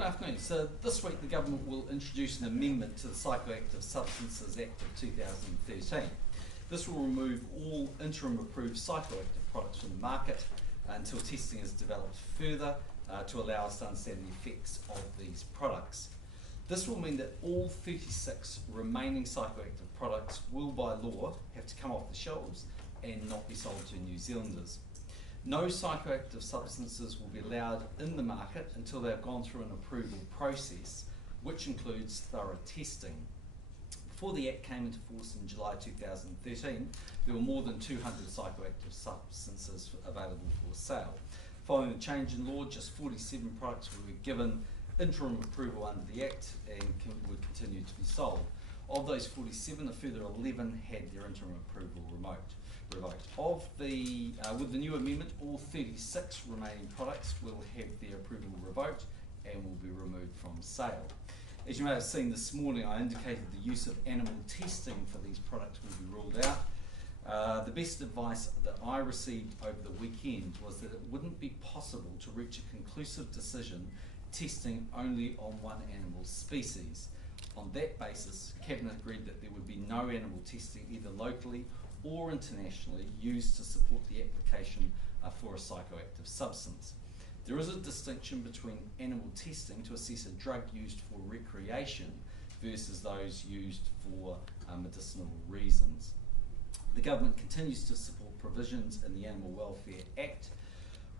Good afternoon. So this week the government will introduce an amendment to the Psychoactive Substances Act of 2013. This will remove all interim approved psychoactive products from the market until testing is developed further to allow us to understand the effects of these products. This will mean that all 36 remaining psychoactive products will by law have to come off the shelves and not be sold to New Zealanders. No psychoactive substances will be allowed in the market until they have gone through an approval process, which includes thorough testing. Before the Act came into force in July 2013, there were more than 200 psychoactive substances available for sale. Following the change in law, just 47 products were given interim approval under the Act and would continue to be sold. Of those 47, a further 11 had their interim approval revoked. With the new amendment, all 36 remaining products will have their approval revoked and will be removed from sale. As you may have seen this morning, I indicated the use of animal testing for these products will be ruled out. The best advice that I received over the weekend was that it wouldn't be possible to reach a conclusive decision testing only on one animal species. On that basis, Cabinet agreed that there would be no animal testing either locally or internationally used to support the application for a psychoactive substance. There is a distinction between animal testing to assess a drug used for recreation versus those used for medicinal reasons. The government continues to support provisions in the Animal Welfare Act,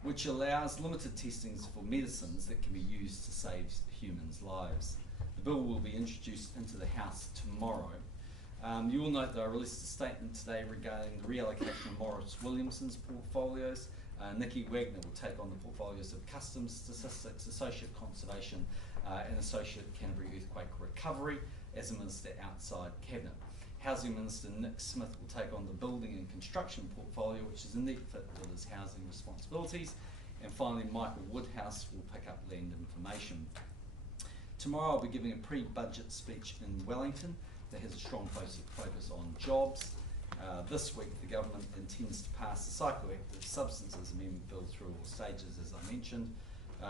which allows limited testings for medicines that can be used to save humans' lives. The bill will be introduced into the House tomorrow. You will note that I released a statement today regarding the reallocation of Maurice Williamson's portfolios. Nikki Wagner will take on the portfolios of Customs Statistics, Associate Conservation and Associate Canterbury Earthquake Recovery as a Minister outside Cabinet. Housing Minister Nick Smith will take on the Building and Construction portfolio, which is a neat fit with his housing responsibilities. And finally, Michael Woodhouse will pick up land information. Tomorrow I'll be giving a pre-budget speech in Wellington that has a strong focus on jobs. This week the government intends to pass the Psychoactive Substances Amendment Bill through all stages, as I mentioned.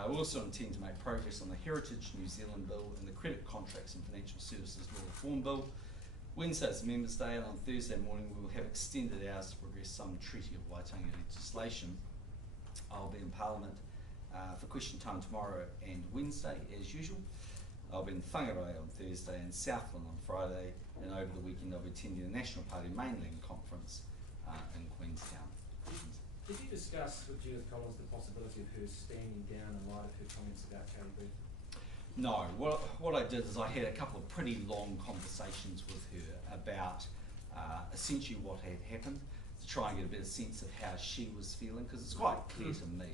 We also intend to make progress on the Heritage New Zealand Bill and the Credit Contracts and Financial Services Law Reform Bill. Wednesday's Members' Day, and on Thursday morning we will have extended hours to progress some Treaty of Waitangi legislation. I'll be in Parliament for question time tomorrow and Wednesday as usual. I'll be in Whangarei on Thursday and Southland on Friday, and over the weekend I'll be attending the National Party Mainland Conference in Queenstown. Did you discuss with Judith Collins the possibility of her standing down in light of her comments about Kelly Booth? No, what I did is I had a couple of pretty long conversations with her about essentially what had happened, to try and get a better sense of how she was feeling, because it's quite clear to me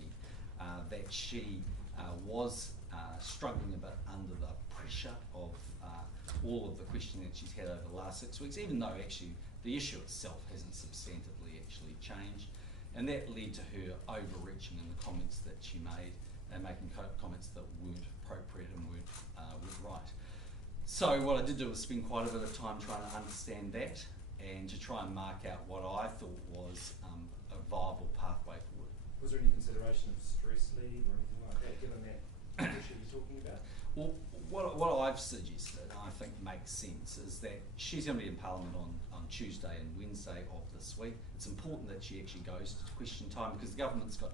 that she was struggling a bit under the pressure of all of the questioning that she's had over the last 6 weeks, even though actually the issue itself hasn't substantively actually changed. And that led to her overreaching in the comments that she made and making comments that weren't appropriate and weren't right. So what I did do was spend quite a bit of time trying to understand that and to try and mark out what I thought was a viable pathway forward. Was there any consideration of stress leave or anything like that, given that issue you're talking about? Well, what I've suggested, and I think makes sense, is that she's going to be in Parliament on Tuesday and Wednesday of this week. It's important that she actually goes to question time, because the government's got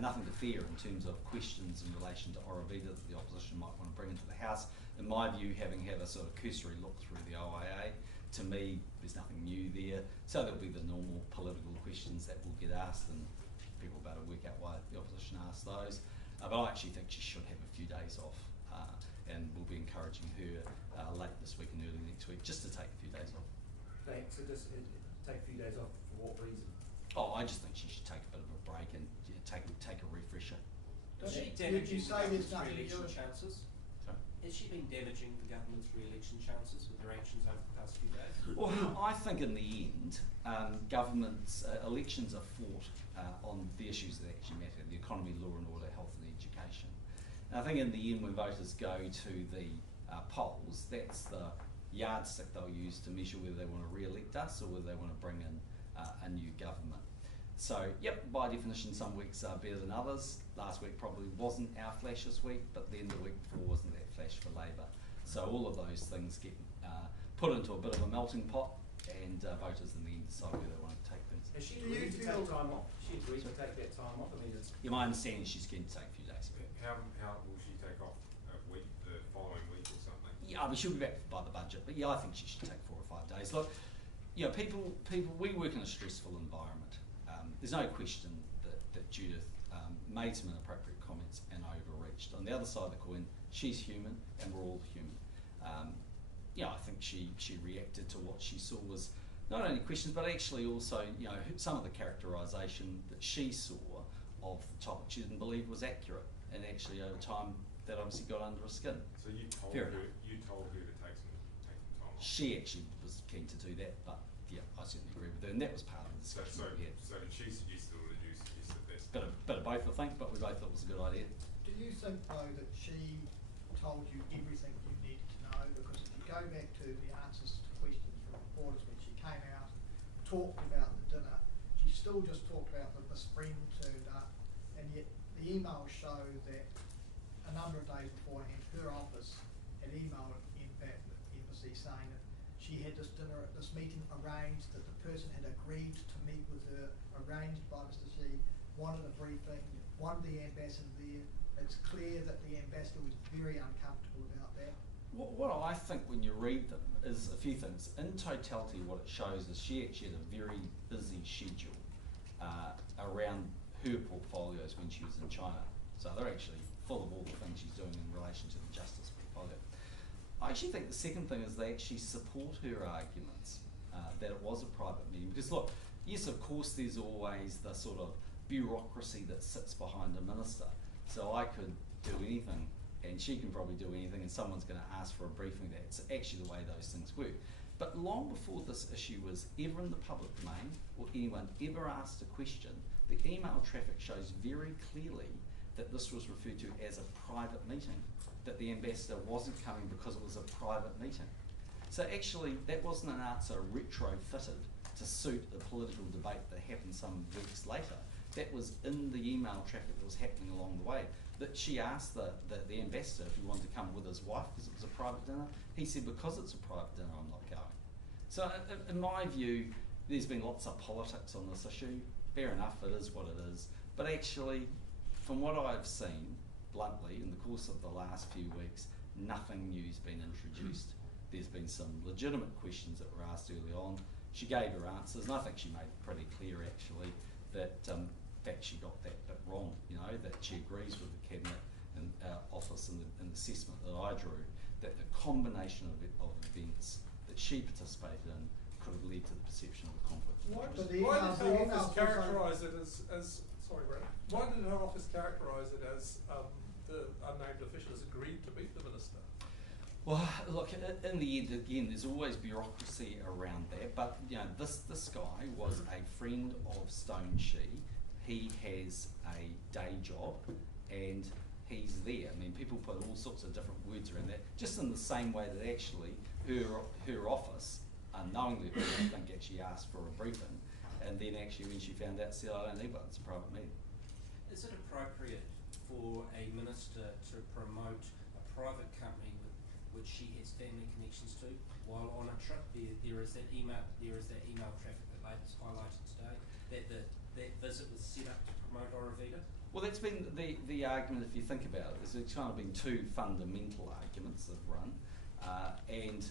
nothing to fear in terms of questions in relation to Oravida that the opposition might want to bring into the House. In my view, having had a sort of cursory look through the OIA, to me there's nothing new there. So there'll be the normal political questions that will get asked, and people better work out why the opposition asked those. But I actually think she should have a few days off, and we'll be encouraging her late this week and early next week just to take a few days off. Thanks. So just take a few days off for what reason? Oh, I just think she should take a bit of a break and take a refresher. Is she damaging the government's re-election chances? Has she been damaging the government's re-election chances with her actions over the past few days? Well, I think in the end, governments, elections are fought on the issues that actually matter: the economy, law and order, health and education. And I think in the end, when voters go to the polls, that's the yardstick they'll use to measure whether they want to re-elect us or whether they want to bring in a new government. So, yep, by definition, some weeks are better than others. Last week probably wasn't our flashiest week, but then the week before wasn't So all of those things get put into a bit of a melting pot, and voters in the end decide whether they want to take things. Has she agreed to take time off? She agreed to take that time off? I mean, it's... Yeah, my understanding is she's going to take a few days. How will she take off? A week, the following week or something? Yeah, I mean, she'll be back by the budget, but yeah, I think she should take 4 or 5 days. Look, you know, people, we work in a stressful environment. There's no question that Judith made some inappropriate comments and overreached. On the other side of the coin, she's human and we're all human. You know, I think she reacted to what she saw was not only questions, but actually also, you know, some of the characterisation that she saw of the topic she didn't believe was accurate, and actually over time that obviously got under her skin. So you told Fair her enough. To take some time off? She actually was keen to do that, but yeah, I certainly agree with her, and that was part of the discussion that we had. So did she suggest it, or did you suggest it? Bit of both, I think, but we both thought it was a good idea. Do you think, though, that she told you everything you needed to know? Because if you go back to the answers to questions from reporters when she came out, talked about the dinner, she still just talked about that this friend turned up, and yet the emails show that a number of days beforehand, her office had emailed embassy saying that she had this dinner, this meeting arranged, that the person had agreed to meet with her, arranged by Mr. Xi, wanted a briefing, wanted the ambassador there. It's clear that the ambassador was very uncomfortable about that. What I think when you read them is a few things. In totality, what it shows is she actually had a very busy schedule around her portfolios when she was in China. So they're actually full of all the things she's doing in relation to the justice portfolio. I actually think the second thing is they actually support her arguments that it was a private meeting. Because look, yes, of course there's always the sort of bureaucracy that sits behind a minister. So I could do anything and she can probably do anything and someone's going to ask for a briefing. That's actually the way those things work. But long before this issue was ever in the public domain or anyone ever asked a question, the email traffic shows very clearly that this was referred to as a private meeting, that the ambassador wasn't coming because it was a private meeting. So actually that wasn't an answer retrofitted to suit the political debate that happened some weeks later. That was in the email traffic that was happening along the way. That she asked the ambassador if he wanted to come with his wife because it was a private dinner. He said, because it's a private dinner, I'm not going. So in my view, there's been lots of politics on this issue. Fair enough, it is what it is. But actually, from what I've seen, bluntly, in the course of the last few weeks, nothing new's been introduced. There's been some legitimate questions that were asked early on. She gave her answers, and I think she made it pretty clear, actually, that in fact she got that bit wrong, you know, that she agrees with the Cabinet and Office and the assessment that I drew, that the combination of events that she participated in could have led to the perception of a conflict of interest. Why did her office characterise it as sorry, Brad, why did her office characterise it as the unnamed official has agreed to meet the minister? Well, look, in the end, again, there's always bureaucracy around that, but you know, this guy was a friend of Stone Shi. He has a day job and he's there. I mean, people put all sorts of different words around that, just in the same way that actually her office, unknowingly, I think, actually asked for a briefing, and then actually when she found out, said, I don't need one, it's a private meeting. Is it appropriate for a minister to promote a private company which she has family connections to, while on a trip? There is that email traffic that Labour's highlighted today, that visit was set up to promote Oravida? Well, that's been the argument, if you think about it. There's kind of been two fundamental arguments that have run, and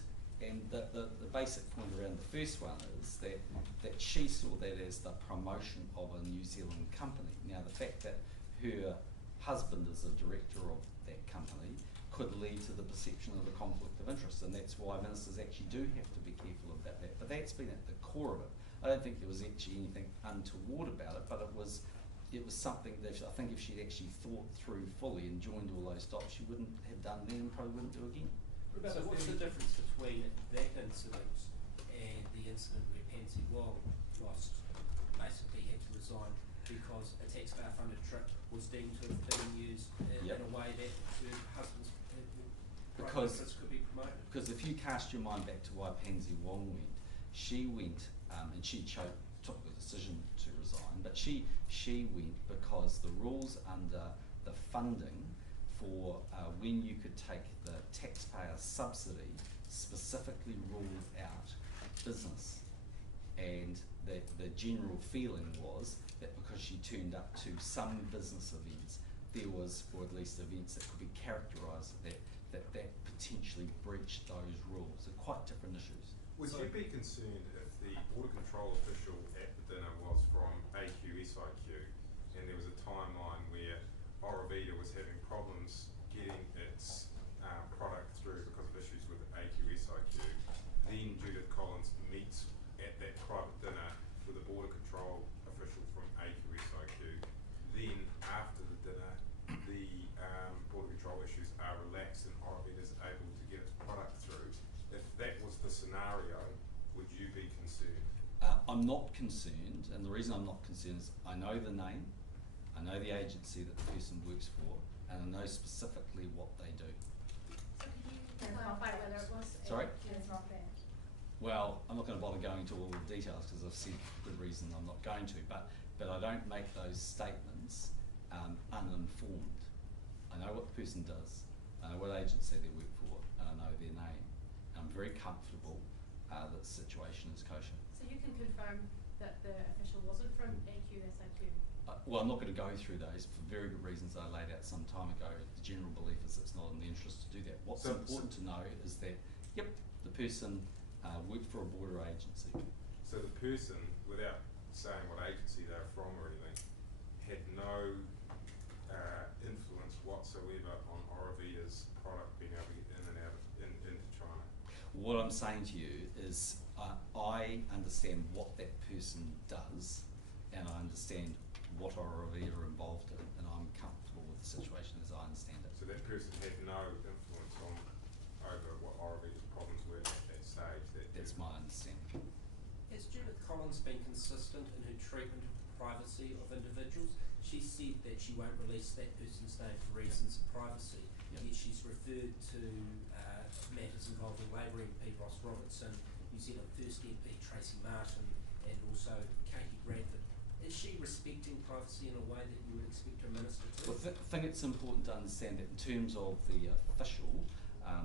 the basic point around the first one is that she saw that as the promotion of a New Zealand company. Now, the fact that her husband is a director of that company could lead to the perception of a conflict of interest, and that's why ministers actually do have to be careful about that. But that's been at the core of it. I don't think there was actually anything untoward about it, but it was something that I think if she'd actually thought through fully and joined all those dots, she wouldn't have done then and probably wouldn't do again. So what's the difference between that incident and the incident where Pansy Wong basically had to resign because a taxpayer-funded trip was deemed to have been used in a way that her husband's private interests could be promoted? Because if you cast your mind back to why Pansy Wong went, she went and she took the decision to resign, but she went because the rules under the funding for when you could take the taxpayer subsidy, specifically ruled out business. And the general feeling was that because she turned up to some business events, there was, or at least events that could be characterised that potentially breached those rules. They're quite different issues. Would you be concerned if the border control official at the dinner was from AQ SIQ and there was a timeline where Oravida was having problems getting its product through because of issues with AQ SIQ, then Judith Collins meets at that private dinner with a border control official from AQ SIQ, then after the dinner the border control issues are relaxed and Oravida is able to get its product through. If that was the scenario, would you be concerned? I'm not concerned, and the reason I'm not concerned is I know the name, I know the agency that the person works for, and I know specifically what they do. So could you clarify whether it was Sorry? it's not bad? Well, I'm not going to bother going into all the details because I've said for good reason I'm not going to, but I don't make those statements uninformed. I know what the person does, I know what agency they work for, and I know their name. I'm very comfortable that the situation is kosher. So you can confirm that the official wasn't from AQ SIQ? Well, I'm not going to go through those for very good reasons I laid out some time ago. The general belief is it's not in the interest to do that. What's important to know is that, yep, the person worked for a border agency. So the person, without saying what agency they're from or anything, had no influence whatsoever on Oravida's product being able to get in and out into China. What I'm saying to you is I understand what that person does, and I understand what Oravida are involved in, and I'm comfortable with the situation as I understand it. So that person had no influence over what Oravida's problems were at that stage? That's my understanding. Has Judith Collins been consistent in her treatment of the privacy of individuals? She said that she won't release that person's name for reasons of privacy, Yep. yet she's referred to matters involving Labour MP Ross Robertson, New Zealand First MP Tracy Martin, and also Katie Bradford. Is she respecting privacy in a way that you would expect a minister to? Well, I think it's important to understand that in terms of the official,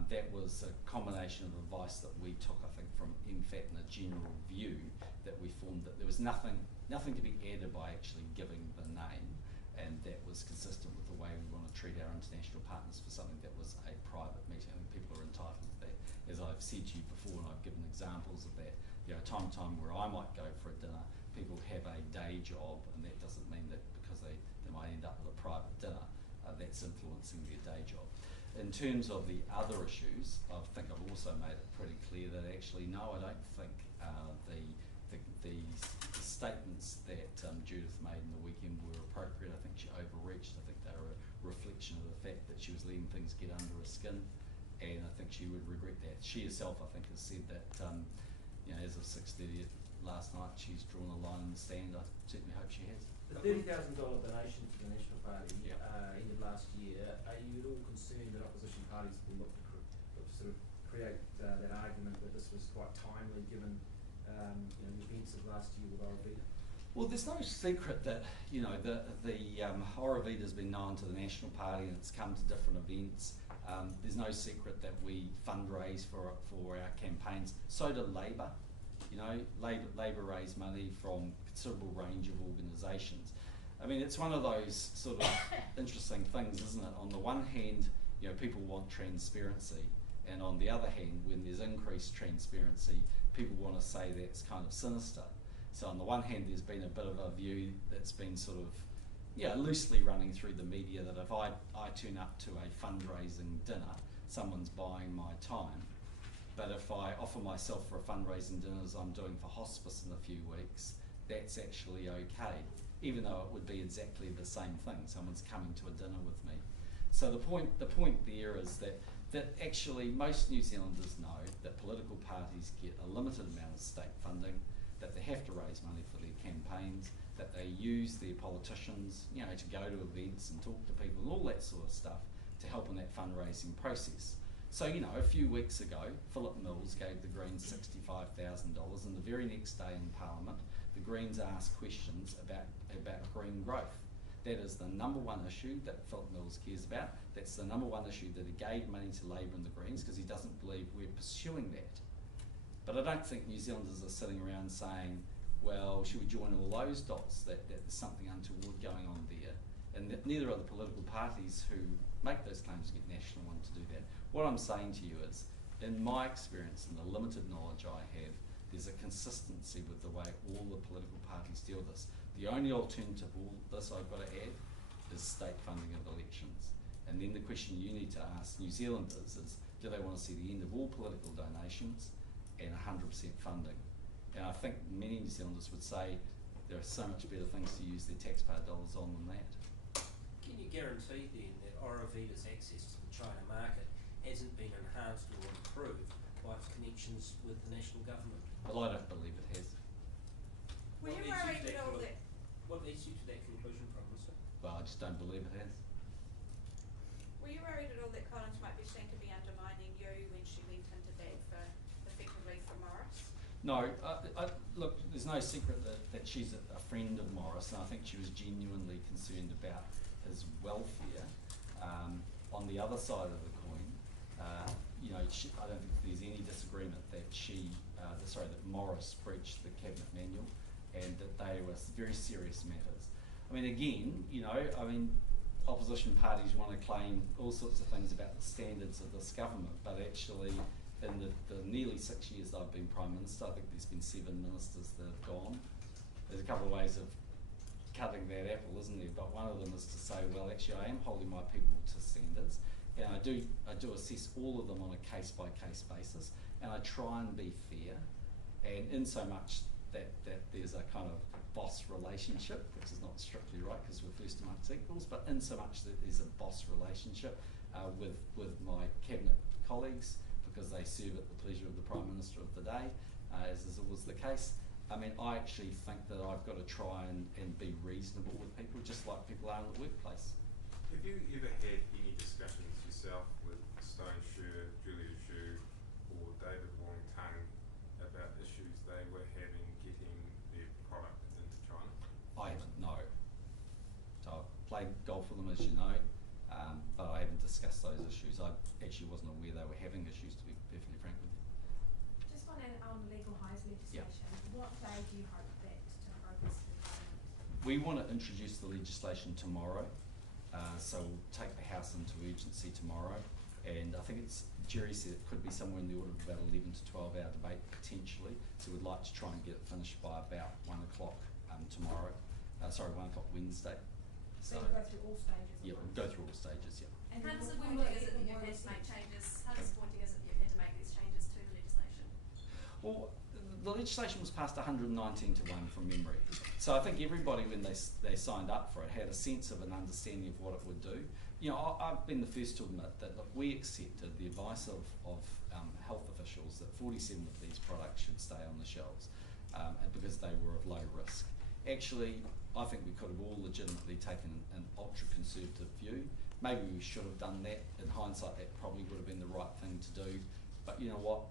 that was a combination of advice that we took, I think, from MFAT and a general view that we formed that there was nothing to be added by actually giving the name, and that was consistent with the way we want to treat our international partners for something that was a private meeting. I think people are entitled to that. As I've said to you before, and I've given examples of that, time to time where I might go for a dinner, people have a day job, and that doesn't mean that because they might end up with a private dinner, that's influencing their day job. In terms of the other issues, I think I've also made it pretty clear that actually, no, I don't think the statements that Judith made in the weekend were appropriate. I think she overreached. I think they were a reflection of the fact that she was letting things get under her skin, and I think she would regret that. She herself, I think, has said that, as of 6:30 last night, she's drawn a line in the sand. I certainly hope she has. The $30,000 donation to the National Party Yeah. ended last year. Are you at all concerned that opposition parties will look to sort of create that argument that this was quite timely given the events of last year with Oravida? Well, there's no secret that the Oravida's been known to the National Party and it's come to different events. There's no secret that we fundraise for our campaigns. So do Labor. Labor raise money from a considerable range of organisations. I mean, it's one of those sort of interesting things, isn't it? On the one hand, people want transparency, and on the other hand, when there's increased transparency, people want to say that's kind of sinister. So on the one hand, there's been a bit of a view that's been sort of, loosely running through the media that if I turn up to a fundraising dinner, someone's buying my time. But if I offer myself for a fundraising dinner as I'm doing for hospice in a few weeks, that's actually okay, even though it would be exactly the same thing. Someone's coming to a dinner with me. So the point there is that actually most New Zealanders know that political parties get a limited amount of state funding, that they have to raise money for their campaigns, that they use their politicians, to go to events and talk to people and all that sort of stuff to help in that fundraising process. So, a few weeks ago, Philip Mills gave the Greens $65,000, and the very next day in Parliament, the Greens asked questions about green growth. That is the number one issue that Philip Mills cares about. That's the number one issue that he gave money to Labour and the Greens because he doesn't believe we're pursuing that. But I don't think New Zealanders are sitting around saying, well, should we join all those dots, that there's something untoward going on there. And that neither are the political parties who make those claims get national one to do that. What I'm saying to you is, in my experience and the limited knowledge I have, there's a consistency with the way all the political parties deal with this. The only alternative to all this I've got to add is state funding of elections. And then the question you need to ask New Zealanders is, do they want to see the end of all political donations and 100% funding? And I think many New Zealanders would say there are so much better things to use their taxpayer dollars on than that. Can you guarantee then that Oravida's access to the China market hasn't been enhanced or improved by its connections with the national government? Well, I don't believe it has. Were you worried at all that? What leads you to that conclusion, Prime Minister? Well, I just don't believe it has. Were you worried at all that Collins might be seen to be undermining you when she went into bat for effectively for Maurice? No, look, there's no secret that she's a friend of Maurice, and I think she was genuinely concerned about his welfare. On the other side of the coin, you know, I don't think there's any disagreement that that Maurice breached the cabinet manual, and that they were very serious matters. I mean, again, you know, opposition parties want to claim all sorts of things about the standards of this government, but actually, in the nearly 6 years I've been Prime Minister, I think there's been 7 ministers that have gone. There's a couple of ways of cutting that apple, isn't there? But one of them is to say, well, actually, I am holding my people to standards, and I do assess all of them on a case-by-case basis, and I try and be fair, and in so much that there's a kind of boss relationship, which is not strictly right because we're first amongst equals, but in so much that there's a boss relationship with my cabinet colleagues, because they serve at the pleasure of the Prime Minister of the day, as is always the case. I mean, I actually think that I've got to try and be reasonable with people, just like people are in the workplace. Have you ever had any discussions yourself with Stone Sher, Julia Zhu, or David Wong Tang about issues they were having getting their product into China? I haven't, no. So I've played golf with them, as you know, but I haven't discussed those issues. I actually wasn't aware they were having issues, to be perfectly frank with you. Just on legal highs legislation, what day do you hope that to progress through Parliament? We want to introduce the legislation tomorrow, so we'll take the House into urgency tomorrow, and I think Jerry said it could be somewhere in the order of about 11 to 12 hour debate potentially, so we'd like to try and get it finished by about 1 o'clock tomorrow, 1 o'clock Wednesday. So you go through all stages? Yeah, we'll go through all stages, yeah. And how disappointing is it that you've had to make changes? How disappointing is it that you've had to make these changes to the legislation? Well, the legislation was passed 119 to 1 from memory. So I think everybody, when they signed up for it, had a sense of an understanding of what it would do. You know, I've been the first to admit that, look, we accepted the advice of health officials that 47 of these products should stay on the shelves because they were of low risk. Actually, I think we could have all legitimately taken an ultra-conservative view. Maybe we should have done that. In hindsight, that probably would have been the right thing to do. But you know what?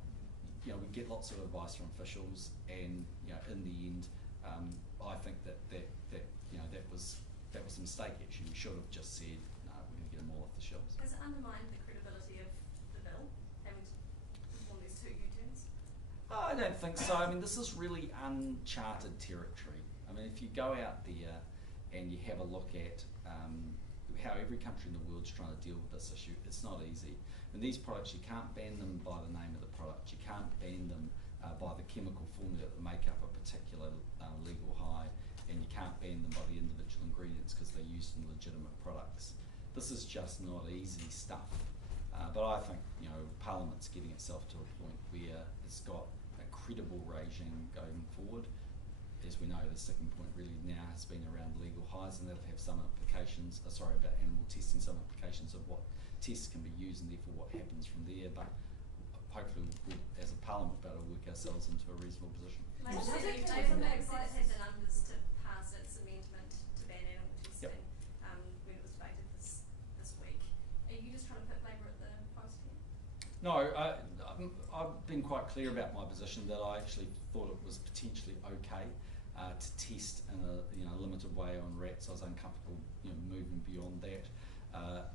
You know, we get lots of advice from officials, and you know, in the end, I think that you know, that was a mistake. Actually, we should have just said, no, we're going to get them all off the shelves. Has it undermined the credibility of the bill, having to perform these 2 U-turns? I don't think so. I mean, this is really uncharted territory. I mean, if you go out there and you have a look at how every country in the world is trying to deal with this issue, it's not easy. And these products, you can't ban them by the name of the product. You can't ban them by the chemical formula that make up a particular legal high, and you can't ban them by the individual ingredients because they're used in legitimate products. This is just not easy stuff. But I think, you know, Parliament's getting itself to a point where it's got a credible regime going forward. As we know, the sticking point really now has been around legal highs, and that'll have some implications, about animal testing, some implications of what tests can be used and therefore what happens from there. But hopefully we'll, as a Parliament, be able to work ourselves into a reasonable position. Labour said it had the numbers to pass its amendment to ban animal testing when it was debated this week. Are you just trying to put Labour at the post here? No, I've been quite clear about my position that I actually thought it was potentially okay. to test in a limited way on rats. I was uncomfortable moving beyond that.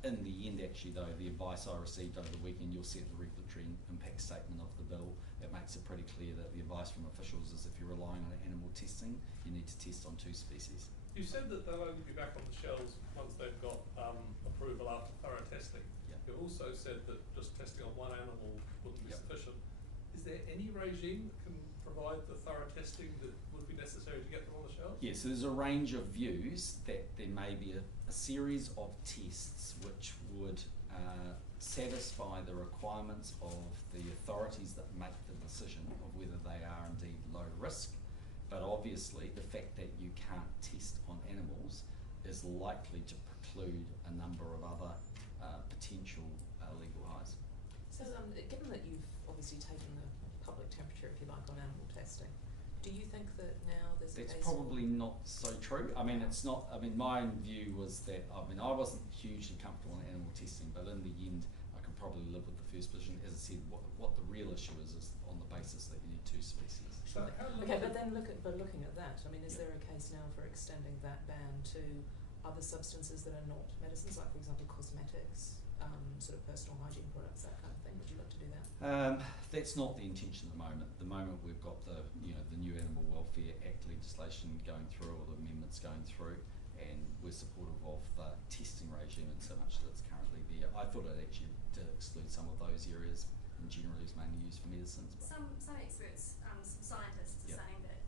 In the end, actually, though, the advice I received over the weekend, you'll see at the regulatory impact statement of the bill, it makes it pretty clear that the advice from officials is if you're relying on animal testing, you need to test on 2 species. You said that they'll only be back on the shelves once they've got approval after thorough testing. Yep. You also said that just testing on one animal wouldn't be Yep. sufficient. Is there any regime that can provide the thorough testing that would be necessary to get them on the shelves? Yeah, so there's a range of views that there may be a series of tests which would satisfy the requirements of the authorities that make the decision of whether they are indeed low risk. But obviously the fact that you can't test on animals is likely to preclude a number of other potential legal highs. So given that you've obviously taken the public temperature, if you like, on animal testing, do you think that now there's a That's case probably not so true. I mean, it's not, I mean, my own view was that, I mean, I wasn't hugely comfortable in animal testing, but in the end, I could probably live with the first position. As I said, what the real issue is on the basis that you need 2 species. So how Okay, but then looking at that, I mean, is there a case now for extending that ban to other substances that are not medicines, like for example cosmetics, sort of personal hygiene products, that kind of thing? Would you look to do that? That's not the intention at the moment. At the moment, we've got the new Animal Welfare Act legislation going through, or the amendments going through, and we're supportive of the testing regime in so much that it's currently there. I thought it actually did exclude some of those areas, and generally is mainly used for medicines. But Some experts, some scientists are Yep. saying that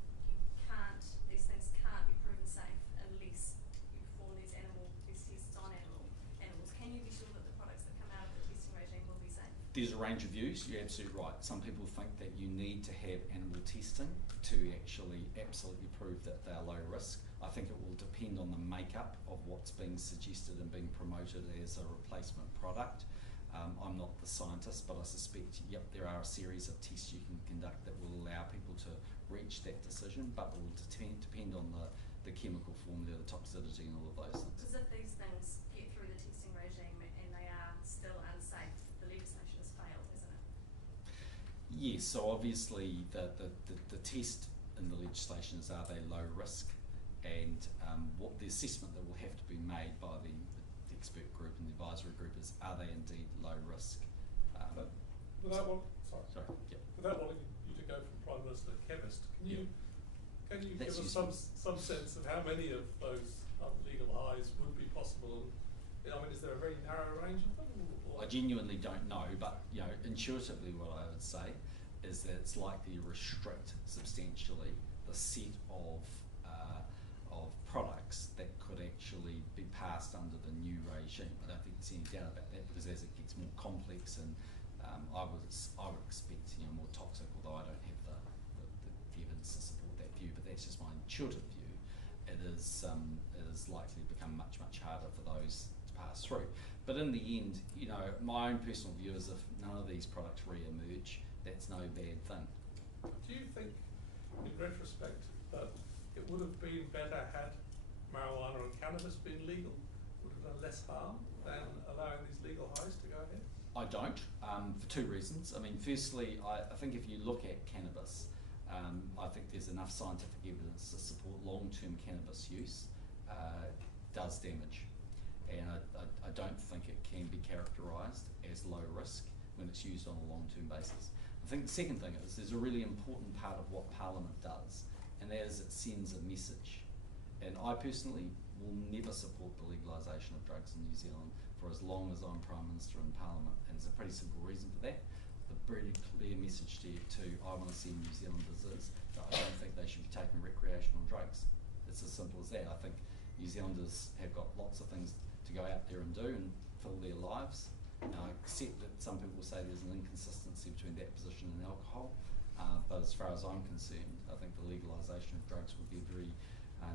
these things can't be proven safe unless you perform these tests on animals. Can you be sure that the products that come out of the testing regime will be safe? There's a range of views. You're absolutely right. Some people think that you need to have animal testing to actually absolutely prove that they are low risk. I think it will depend on the makeup of what's being suggested and being promoted as a replacement product. I'm not the scientist, but I suspect, yep, there are a series of tests you can conduct that will allow people to reach that decision, but it will depend on the chemical formula, the toxicity and all of those things. Because if these things get through the testing regime and they are still unsafe, the legislation has failed, hasn't it? Yes, so obviously the test in the legislation is, are they low risk, and what the assessment that will have to be made by the expert group and the advisory group is, are they indeed low risk? But without Sorry, yep. without wanting you to go from Prime Minister to chemist, can you That's give us useful. some sense of how many of those legal highs would be possible? I mean, is there a very narrow range of them? I genuinely don't know, but intuitively what I would say is that it's likely to restrict substantially the set of products that could actually be passed under the new regime. I don't think there's any doubt about that, because as it gets more complex, and I would expect more toxic, although I don't have the evidence to support that view, but that's just my intuitive view. It is likely to become much harder for those to pass through. But in the end, my own personal view is if none of these products re-emerge, that's no bad thing. Do you think, in retrospect, that it would have been better had marijuana and cannabis been legal? Would it have done less harm than allowing these legal highs to go ahead? I don't, for 2 reasons. I mean, firstly, I think if you look at cannabis, I think there's enough scientific evidence to support long-term cannabis use does damage. And I don't think it can be characterised as low risk when it's used on a long-term basis. I think the second thing is there's a really important part of what Parliament does, and that is it sends a message. And I personally will never support the legalisation of drugs in New Zealand for as long as I'm Prime Minister in Parliament, and there's a pretty simple reason for that. The pretty clear message to I want to see New Zealanders is that I don't think they should be taking recreational drugs. It's as simple as that. I think New Zealanders have got lots of things to go out there and do and fill their lives. Now, I accept that some people say there's an inconsistency between that position and alcohol, but as far as I'm concerned, I think the legalisation of drugs would be a very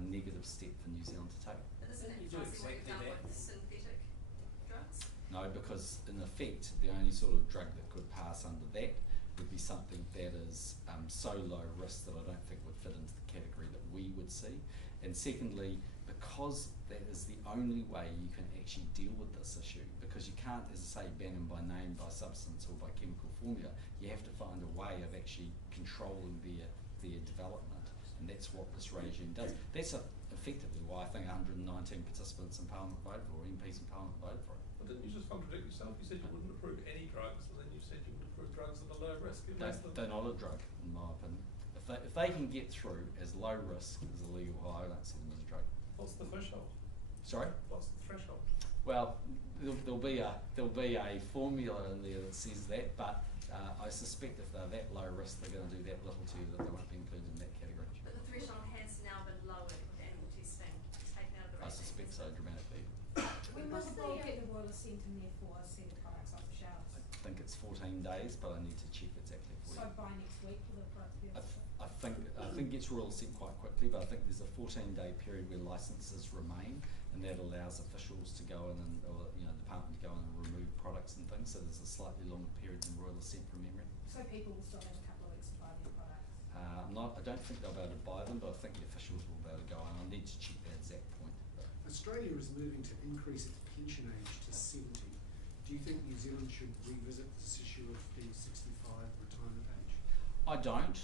negative step for New Zealand to take. But isn't it You do precisely what you've exactly done that. with synthetic drugs? No, because in effect, the only sort of drug that could pass under that would be something that is so low risk that I don't think would fit into the category that we would see. And secondly, because that is the only way you can actually deal with this issue, because you can't, as I say, ban them by name, by substance or by chemical formula. You have to find a way of actually controlling their development. and that's what this regime does. That's effectively why I think 119 participants in Parliament voted for it, MPs in Parliament voted for it. Well, didn't you just contradict yourself? You said you wouldn't approve any drugs, and then you said you would approve drugs that are low risk. They're not a drug, in my opinion. If they can get through as low risk as a legal high, I don't see them as a drug. What's the threshold? Sorry? What's the threshold? Well, there'll be a formula in there that says that, but I suspect if they're that low risk, they're going to do that little to you that they won't be included in that category. But the threshold has now been lowered with animal testing taken out of the I regime. suspect so dramatically. When does the board get the royal assent and therefore see the products off the shelves? I think it's 14 days, but I need to check exactly for So you. by next week will the product be off the shelves? I think it gets royal assent quite quickly, but I think there's a 14-day period where licences remain, and that allows officials to go in and, or the department to go in and remove products and things. So there's a slightly longer period than royal assent from memory. So people will still have a couple of weeks to buy their products? I don't think they'll be able to buy them, but I think the officials will be able to go in. I'll need to check that exact point. Australia is moving to increase its pension age to 70. Do you think New Zealand should revisit this issue of the 65 retirement age? I don't.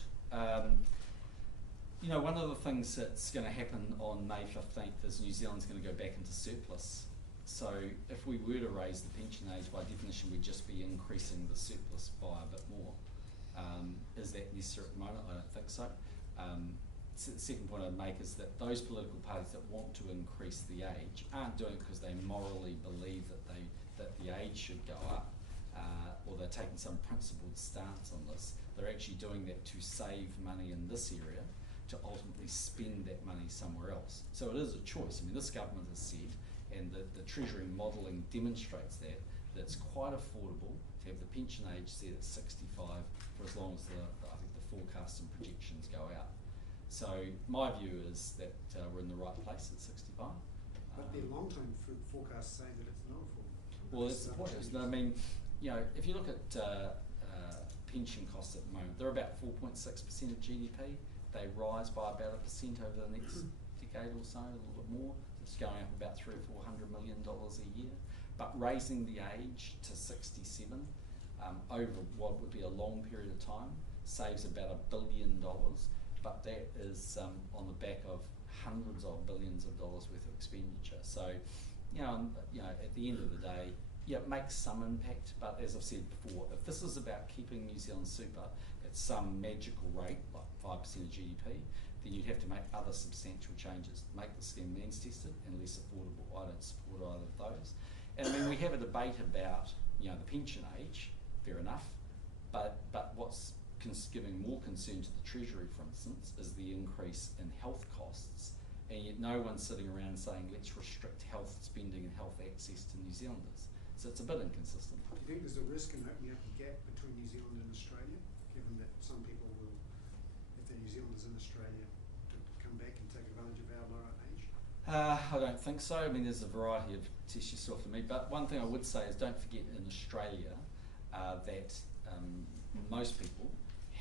One of the things that's going to happen on May 15th is New Zealand's going to go back into surplus. So if we were to raise the pension age, by definition we'd just be increasing the surplus by a bit more. Is that necessary at the moment? I don't think so. The second point I'd make is that those political parties that want to increase the age aren't doing it because they morally believe that the age should go up, or they're taking some principled stance on this. They're actually doing that to save money in this area, to ultimately spend that money somewhere else. So it is a choice. I mean, this government has said, and the Treasury modelling demonstrates that it's quite affordable to have the pension age set at 65 for as long as I think the forecasts and projections go out. So my view is that we're in the right place at 65. But their long-term forecasts say that it's not affordable. Well, that's the point. I mean, if you look at pension costs at the moment, they're about 4.6% of GDP. They rise by about 1% over the next decade or so, a little bit more. It's going up about $300 or $400 million a year. But raising the age to 67 over what would be a long period of time saves about $1 billion. But that is on the back of hundreds of billions of dollars worth of expenditure. So, at the end of the day, it makes some impact. But as I've said before, if this is about keeping New Zealand super at some magical rate, like 5% of GDP, then you'd have to make other substantial changes. Make the scheme means tested and less affordable. I don't support either of those. And I mean, we have a debate about the pension age, fair enough, but what's giving more concern to the Treasury, for instance, is the increase in health costs, and yet no one's sitting around saying let's restrict health spending and health access to New Zealanders. So it's a bit inconsistent. Do you think there's a risk in opening up a gap between New Zealand and Australia, given that some people will, if they're New Zealanders in Australia, to come back and take advantage of our lower age? I don't think so. I mean, there's a variety of test yourself to me, but one thing I would say is don't forget in Australia that most people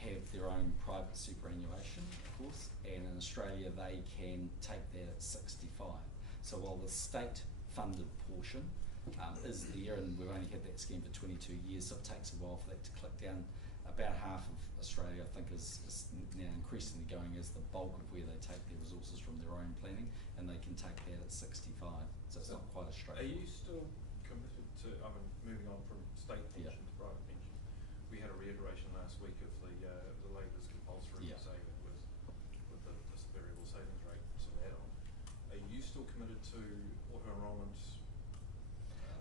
have their own private superannuation, of course, and in Australia they can take that at 65. So while the state-funded portion is there, and we've only had that scheme for 22 years, so it takes a while for that to click down. About half of Australia, I think, is now increasingly going as the bulk of where they take their resources from their own planning, and they can take that at 65. So it's not quite as straightforward. Are you still committed to, moving on from state pension to private pension? We had a reiteration last week of the Labour's compulsory saving with the variable savings rate sort of add-on. Are you still committed to auto-enrolment?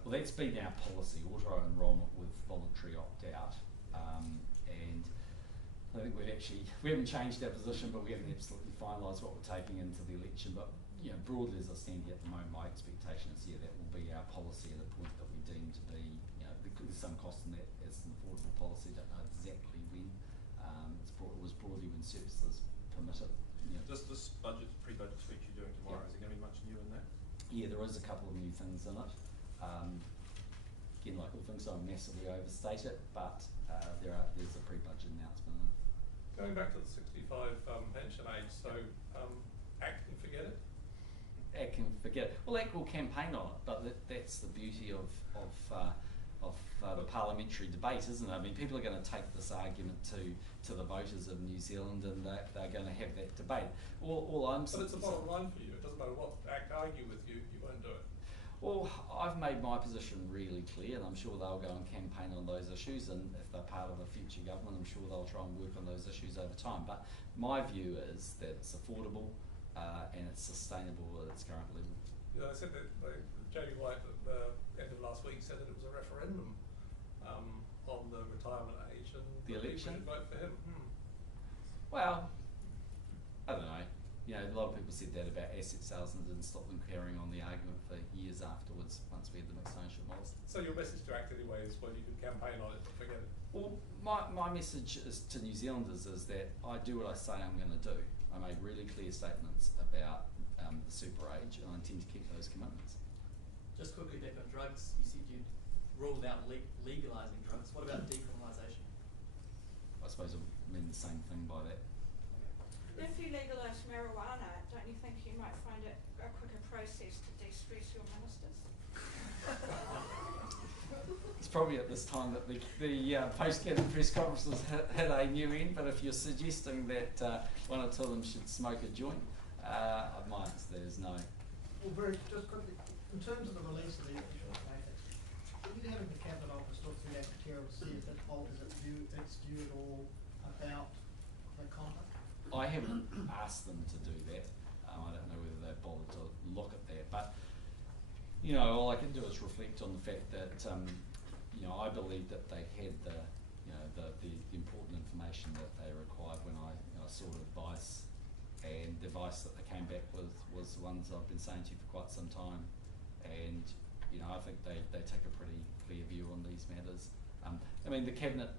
Well, that's been our policy, auto-enrolment with voluntary opt-out. And I think we haven't changed our position, but we haven't absolutely finalised what we're taking into the election. But broadly as I stand here at the moment, my expectation is that will be our policy at a point that we deem to be, there's some cost in that as an affordable policy. Don't know exactly when. It was broadly when services permit it. This pre-budget speech you're doing tomorrow, is there going to be much new in that? Yeah, there is a couple of new things in it. Again, like all things, I won't massively overstate it, but there's a pre-budget announcement in it. Going back to the 65 pension age, so ACT can forget it? ACT can forget it. Well, ACT will campaign on it, but that's the beauty of the parliamentary debate, isn't it? I mean, people are going to take this argument to the voters of New Zealand, and they're going to have that debate. All I'm But it's a bottom line for you. It doesn't matter what act argue with you, you won't do it. Well, I've made my position really clear, and I'm sure they'll go and campaign on those issues, and if they're part of a future government, I'm sure they'll try and work on those issues over time. But my view is that it's affordable and it's sustainable at its current level. Yeah, I said that Jodie White at the end of last week said that it was a referendum on the retirement age, and the election would vote for him. Well, I don't know. You know, a lot of people said that about asset sales and didn't stop them carrying on the argument for years afterwards once we had the mixed ownership models. So your message to ACT anyway is, well, you can campaign on it, but forget it. Well, my message is to New Zealanders is that I do what I say I'm going to do. I made really clear statements about the super age, and I intend to keep those commitments. Just quickly back on drugs, you said you ruled out legalising drugs. What about decriminalisation? I suppose I mean the same thing by that. If you legalise marijuana, don't you think you might find it a quicker process to de-stress your ministers? It's probably at this time that the post-cabinet press conferences hit a new end, but if you're suggesting that one or two of them should smoke a joint, my answer there is no. Well, very just quickly, in terms of the release of the official statements, are you having the Cabinet Office look through that material to see if it alters its view at all about the conduct? I haven't asked them to do that. I don't know whether they've bothered to look at that, but you know, all I can do is reflect on the fact that you know, I believe that they had the important information that they required when I sought advice, and the advice that they came back with was the ones I've been saying to you for quite some time, and you know, I think they take a pretty clear view on these matters. I mean, the cabinet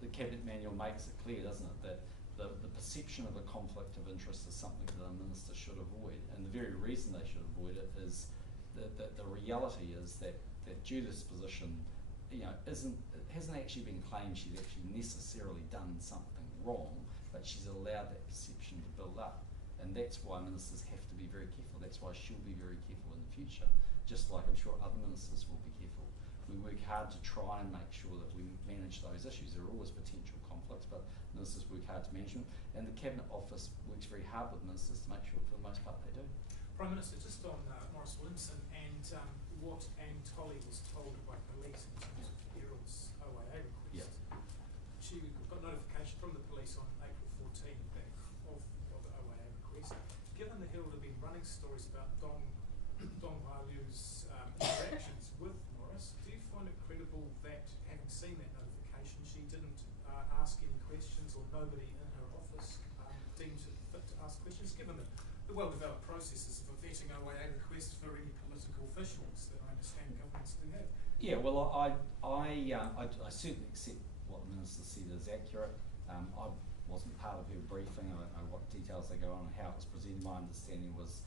manual makes it clear, doesn't it, that the perception of a conflict of interest is something that a minister should avoid, and the very reason they should avoid it is that the reality is that Judith's position, you know, hasn't actually been claimed she's actually necessarily done something wrong, but she's allowed that perception to build up, and that's why ministers have to be very careful. That's why she'll be very careful in the future, just like I'm sure other ministers will be careful. We work hard to try and make sure that we manage those issues. There are always potential conflicts, but ministers work hard to manage them, and the Cabinet Office works very hard with ministers to make sure for the most part they do. Prime Minister, just on Maurice Williamson and what Anne Tolley was told by police in terms of Errol's OIA request. Yeah. She got notification from the police on April 14 of the OIA request. Given the Herald have been running stories about Dong Wailu's interactions with Maurice, do you find it credible that, having seen that notification, she didn't ask any questions, or nobody in her office deemed it fit to ask questions, given the well-developed processes for vetting OIA requests for any political officials that I understand governments do have? Yeah, well, I certainly accept what the minister said is accurate. I wasn't part of her briefing. I don't know what details they go on and how it was presented. My understanding was,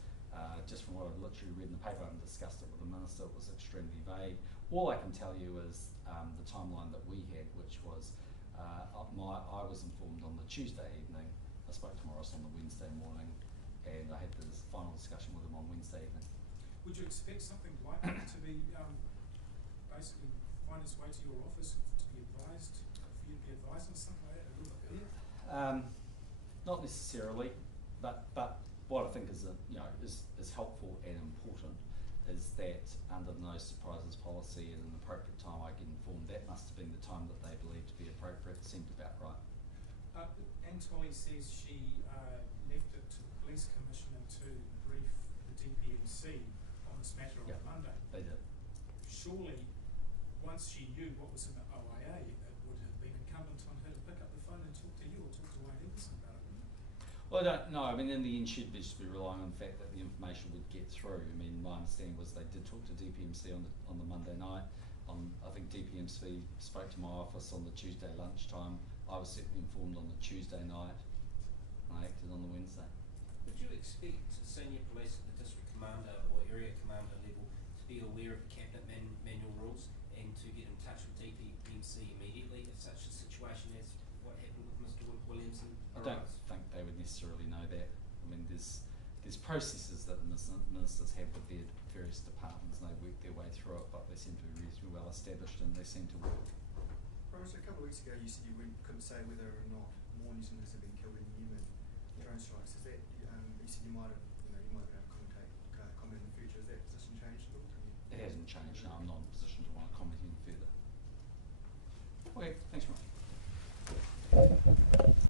just from what I've literally read in the paper, I haven't discussed it with the minister, it was extremely vague. All I can tell you is the timeline that we had, which was I was informed on the Tuesday evening. I spoke to Maurice on the Wednesday morning, and I had this final discussion with him on Wednesday evening. Would you expect something like that to be basically find its way to your office to be advised, for you to be advised on something like that a little bit earlier? Not necessarily, but what I think is is helpful and important is that under the no surprises policy at an appropriate time I get informed. That must have been the time that they believed to be appropriate. Seemed about right. Anne Tolley says she left it to the Police Commissioner to brief the DPMC on this matter on Monday. They did. Surely, once she knew what was in the OIA, it would have been incumbent on her to pick up the phone and talk to you or talk to Wayne Anderson about it, wouldn't it? Well, I don't know. I mean, in the end, she'd just be relying on the fact that the information would get through. I mean, my understanding was they did talk to DPMC on the Monday night. I think DPMC spoke to my office on the Tuesday lunchtime. I was certainly informed on the Tuesday night, and I acted on the Wednesday. Would you expect senior police at the district commander or area commander level to be aware of the cabinet manual rules and to get in touch with DPMC immediately if such a situation as what happened with Mr. Williamson I don't think they would necessarily know that. I mean, there's there's processes that ministers have with their various departments, and they work their way through it, but they seem to be reasonably well established and they seem to work. Maurice, a couple of weeks ago you said you couldn't say whether or not more New Zealanders have been killed in Yemen drone strikes. Is that you said you might have been able to comment in the future? Has that position changed at all? It hasn't changed. No, I'm not in a position to want to comment any further. Okay, thanks very much.